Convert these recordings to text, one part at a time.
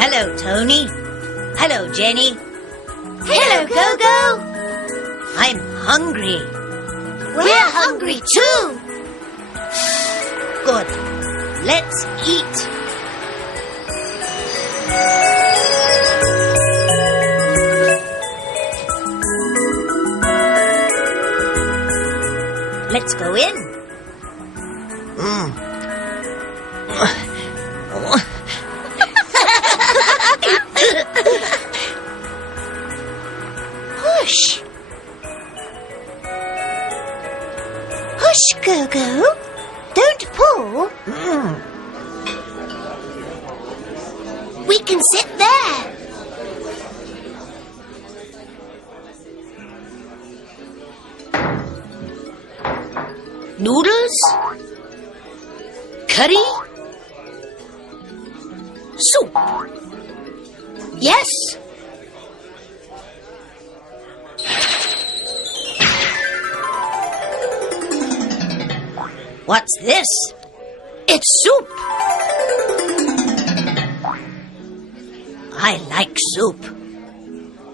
Hello, Tony. Hello, Jenny. Hello, Gogo. I'm hungry. We're hungry too. Good. Let's eat. Let's go in. Hush. Hush, Gogo. Don't pull. We can sit there. Noodles? Curry? Soup? Yes. What's this? It's soup. I like soup.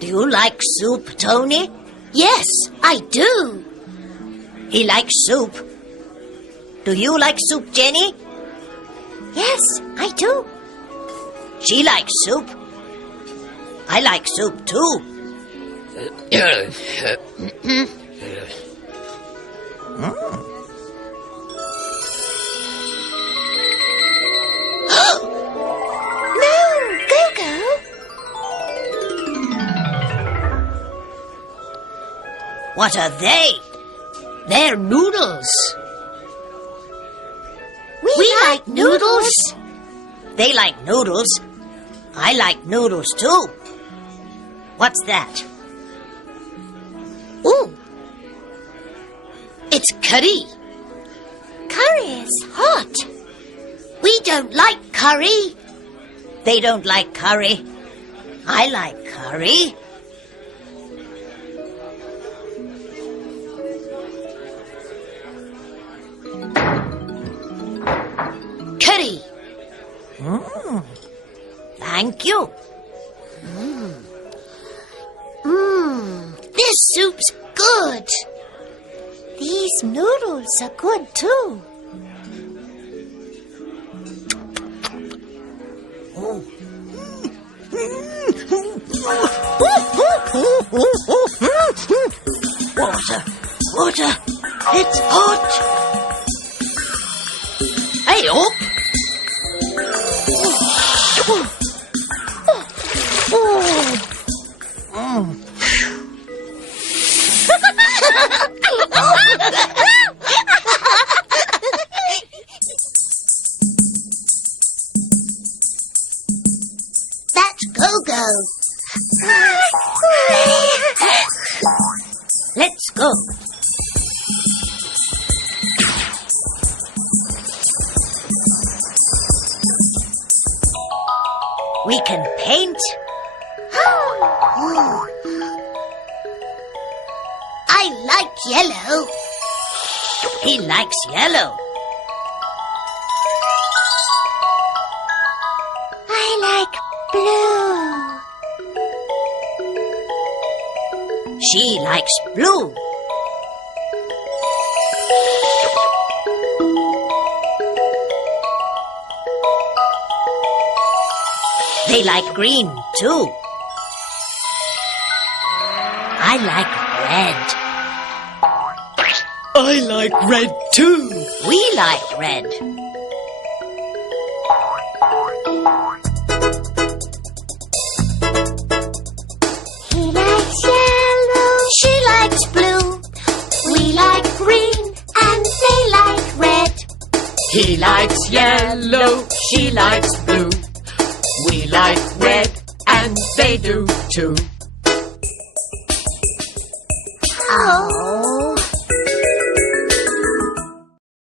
Do you like soup, Tony? Yes, I do. He likes soup. Do you like soup, Jenny? Yes, I do. She likes soup. I like soup too. No, Gogo. What are they? They're noodles. We like noodles. They like noodles. I like noodles too. What's that? Ooh, It's curry. curry is hot. We don't like curry. They don't like curry. I like curry. Curry. Thank you. This soup's good. These noodles are good too. Water. It's hot. Hey, up. That's Gogo. Let's go. We can paint. I like yellow. He likes yellow. I like blue. She likes blue. They like green too. I like red. I like red too. We like red. He likes yellow. She likes blue. We like green and they like red. He likes yellow, she likes blue. We like red and they do too. Oh.